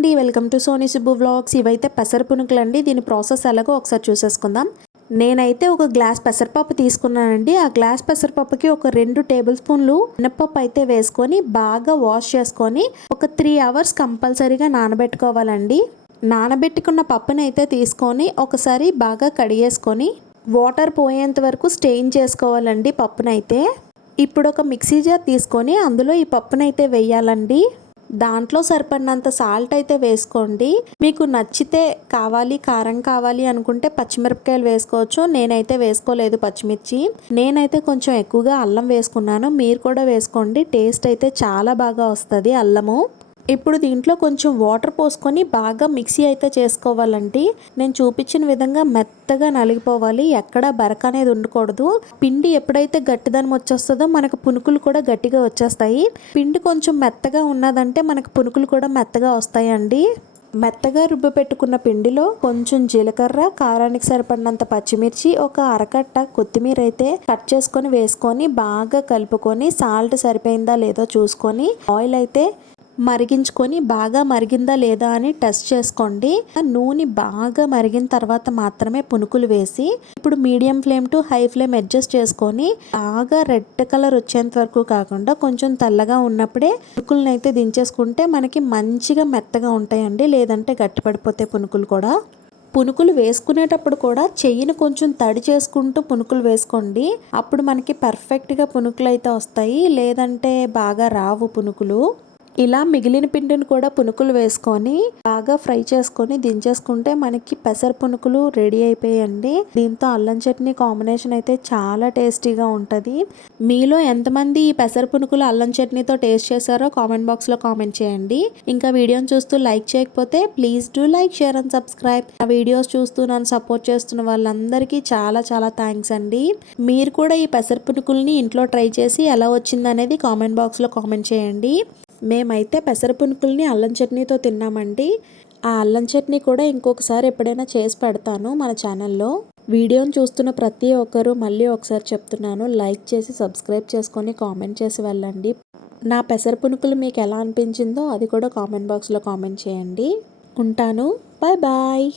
అండి. Welcome to Soni Subbu vlogs. ఇవైతే పెసర పునుకులు అండి దీని ప్రాసెస్ ఎలాగో ఒకసారి చూసేసుకుందాం. నేనైతే ఒక గ్లాస్ పెసరపప్పు తీసుకున్నానండి. ఆ గ్లాస్ పెసరపప్పుకి ఒక రెండు టేబుల్ స్పూన్లు మినప్పప్పు అయితే వేసుకొని బాగా వాష్ చేసుకొని ఒక త్రీ అవర్స్ కంపల్సరీగా నానబెట్టుకోవాలండి. నానబెట్టుకున్న పప్పుని అయితే తీసుకొని ఒకసారి బాగా కడిగేసుకొని వాటర్ పోయేంత వరకు స్టెయిన్ చేసుకోవాలండి పప్పునైతే. ఇప్పుడు ఒక మిక్సీ జార్ తీసుకొని అందులో ఈ పప్పునైతే వేయాలండి. దాంట్లో సరిపడినంత సాల్ట్ అయితే వేసుకోండి. మీకు నచ్చితే కావాలి కారం కావాలి అనుకుంటే పచ్చిమిరపకాయలు వేసుకోవచ్చు. నేనైతే వేసుకోలేదు పచ్చిమిర్చి. నేనైతే కొంచెం ఎక్కువగా అల్లం వేసుకున్నాను. మీరు కూడా వేసుకోండి. టేస్ట్ అయితే చాలా బాగా వస్తుంది అల్లము. ఇప్పుడు దీంట్లో కొంచెం వాటర్ పోసుకొని బాగా మిక్సీ అయితే చేసుకోవాలండి. నేను చూపించిన విధంగా మెత్తగా నలిగిపోవాలి. ఎక్కడ బరక అనేది ఉండకూడదు. పిండి ఎప్పుడైతే గట్టిదనం వచ్చేస్తుందో మనకు పునుకులు కూడా గట్టిగా వచ్చేస్తాయి. పిండి కొంచెం మెత్తగా ఉన్నదంటే మనకు పునుకులు కూడా మెత్తగా వస్తాయండి. మెత్తగా రుబ్బు పెట్టుకున్న పిండిలో కొంచెం జీలకర్ర కారానికి సరిపడినంత పచ్చిమిర్చి ఒక అరకట్ట కొత్తిమీర అయితే కట్ చేసుకొని వేసుకొని బాగా కలుపుకొని సాల్ట్ సరిపోయిందా లేదో చూసుకొని ఆయిల్ అయితే మరిగించుకొని బాగా మరిగిందా లేదా అని టెస్ట్ చేసుకోండి. నూనె బాగా మరిగిన తర్వాత మాత్రమే పునుకులు వేసి ఇప్పుడు medium flame to high flame adjust చేసుకొని బాగా రెడ్ కలర్ వచ్చేంత వరకు కాకుండా కొంచెం తెల్లగా ఉన్నప్పుడే పునుకులను అయితే దించేసుకుంటే మనకి మంచిగా మెత్తగా ఉంటాయండి లేదంటే గట్టిపడిపోతే పునుకులు కూడా. పునుకులు వేసుకునేటప్పుడు కూడా చెయ్యిని కొంచెం తడి చేసుకుంటూ పునుకులు వేసుకోండి. అప్పుడు మనకి పర్ఫెక్ట్గా పునుకులు అయితే వస్తాయి లేదంటే బాగా రావు పునుకులు. ఇలా మిగిలిన పిండిని కూడా పునుకులు వేసుకొని బాగా ఫ్రై చేసుకొని దించేసుకుంటే మనకి పెసర పునుకులు రెడీ అయిపోయాయండి దీంతో అల్లం చట్నీ కాంబినేషన్ అయితే చాలా టేస్టీగా ఉంటుంది. మీలో ఎంతమంది ఈ పెసర పునుకులు అల్లం చట్నీతో టేస్ట్ చేశారో కామెంట్ బాక్స్లో కామెంట్ చేయండి. ఇంకా వీడియోని చూస్తూ లైక్ చేయకపోతే please do like share and subscribe. ఆ వీడియోస్ చూస్తూ నన్ను సపోర్ట్ చేస్తున్న వాళ్ళందరికీ చాలా చాలా థ్యాంక్స్ అండి. మీరు కూడా ఈ పెసర పునుకుల్ని ఇంట్లో ట్రై చేసి ఎలా వచ్చిందనేది కామెంట్ బాక్స్లో కామెంట్ చేయండి. మేమైతే పెసర పునుకుల్ని అల్లం చట్నీతో తిన్నామండి. ఆ అల్లం చట్నీ కూడా ఇంకొకసారి ఎప్పుడైనా చేసి పెడతాను మన ఛానల్లో. వీడియోని చూస్తున్న ప్రతి ఒక్కరూ మళ్ళీ ఒకసారి చెప్తున్నాను లైక్ చేసి సబ్స్క్రైబ్ చేసుకొని కామెంట్ చేసి వెళ్ళండి. నా పెసర పునుకులు మీకు ఎలా అనిపించిందో అది కూడా కామెంట్ బాక్స్లో కామెంట్ చేయండి. ఉంటాను. Bye bye.